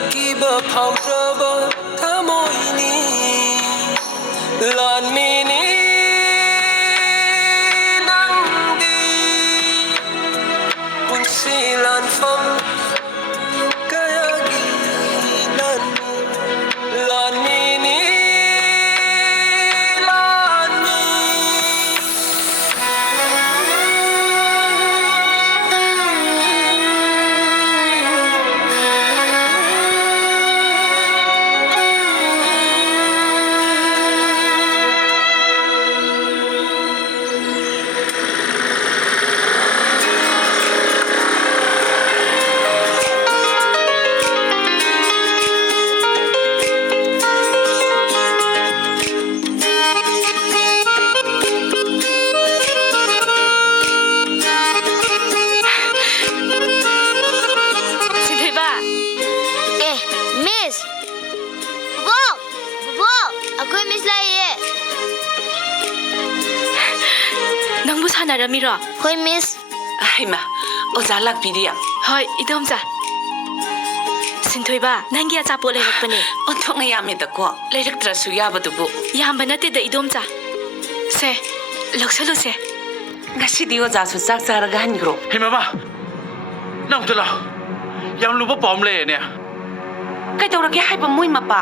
lucky but found trouble come on Lord me ni nang di kun silan from kaya gilan Lord me ni Lord me Miss! Wow! Wow! Ako'y Miss Laie. ꯅꯪꯕꯨ ꯁꯥꯟꯅꯔꯝꯃꯤꯔꯣ? Hoy, Miss. ꯍꯩꯃ ꯑꯣꯖꯥ ꯂꯥꯛꯄꯤꯔꯤ ꯍꯣꯏ 이동자. 신토이바 ꯅꯪꯒꯤ ꯑꯆꯥꯄꯣꯠ ꯂꯩꯔꯛꯄꯅꯦ. ꯑꯣꯟꯊꯣꯛꯅ ꯌꯥꯝꯃꯦꯗꯀꯣ ꯂꯩꯔꯛꯇ꯭ꯔꯁꯨ ꯌꯥꯕꯗꯨꯕꯨ ꯌꯥꯝꯕ ꯅꯠꯇꯦꯗ 이동자. 세, ꯂꯧꯁꯜꯂꯨꯁꯦ. ꯉꯁꯤꯗꯤ ꯑꯣꯖꯥꯁꯨ ꯆꯥꯛ ꯆꯥꯔꯒ ꯍꯟꯈ꯭ꯔꯣ Hey mama, nang tala, yang lupa pom le ne. ꯀꯩꯗꯧꯔꯒꯦ ꯍꯥꯏꯕ ꯃꯣꯏ ꯃꯄꯥ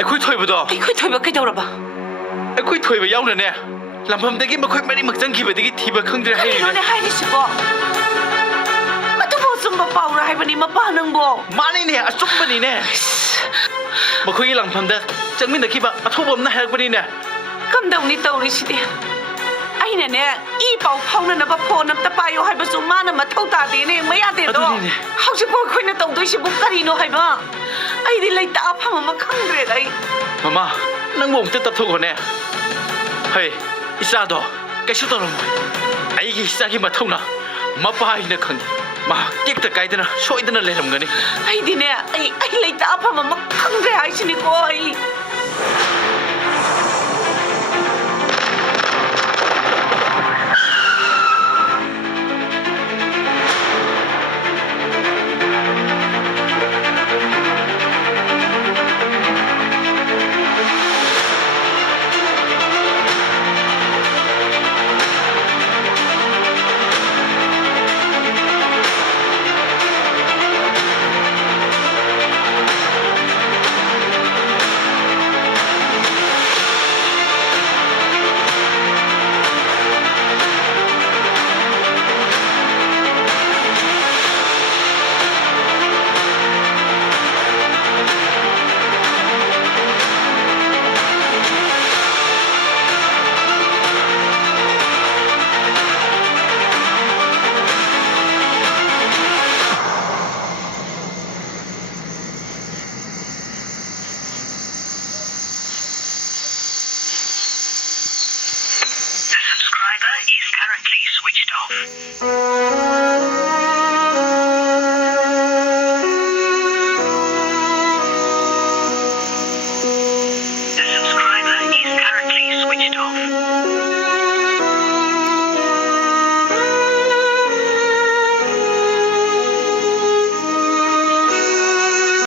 Aku thoi ba do, ꯑꯩꯈꯣꯏ ꯊꯣꯏꯕ ꯀꯩꯗꯧꯔꯕ aku thoi ba yaw na ne. Lampam dagi makhoi mari makjang ki ba dagi thiba khangdre hai ꯀꯔꯤꯅꯣꯅꯦ ne. ꯍꯥꯏꯔꯤꯁꯤꯕꯣ ꯃꯗꯨꯕꯨ ꯆꯨꯝꯕ ꯄꯥꯎꯔ ꯍꯥꯏꯕꯅꯤ ꯃꯄꯥ ꯅꯪꯕꯣ Mani ne, asuk ba ni ne. Makhoi gi lampam da changmin da ki ba athobam na hayak ba ni ne. ꯀꯝꯗꯧꯅꯤ ꯇꯧꯔꯤꯁꯤꯗꯤ ꯑꯩꯅꯅꯦ E ꯄꯥꯎ ꯐꯥꯎꯅꯅꯕ phone ꯑꯝꯇ ꯄꯥꯏꯌꯣ ꯍꯥꯏꯕꯁꯨ ꯃꯥꯅ ꯃꯊꯧ ꯇꯥꯗꯦꯅ ꯌꯦꯡꯕ ꯌꯥꯗꯦꯗꯣ ꯑꯗꯨꯅꯤꯅꯦ. ꯍꯧꯖꯤꯛꯐꯥꯎ ꯑꯩꯈꯣꯏꯅ ꯇꯧꯗꯣꯏꯁꯤꯕꯨ ꯀꯔꯤꯅꯣ ꯍꯥꯏꯕ ꯑꯩꯗꯤ ꯂꯩꯇꯥꯐꯝ ꯑꯃ ꯈꯪꯗ꯭ꯔꯦꯗ ꯑꯩ Mama, nang mo umte tathogo ne. Hey, isa do, kaisu to rom. Ai gi isa gi mathau na, mapa hi na khang. Ma tek ta kai dana, soi dana le ram gani. ꯑꯩꯗꯤꯅꯦ ꯑꯩ ꯂꯩꯇꯥꯐꯝ ꯑꯃ ꯈꯪꯗ꯭ꯔꯦ ꯍꯥꯏꯁꯤꯅꯤꯀꯣ ꯑꯩ The subscriber is currently switched off.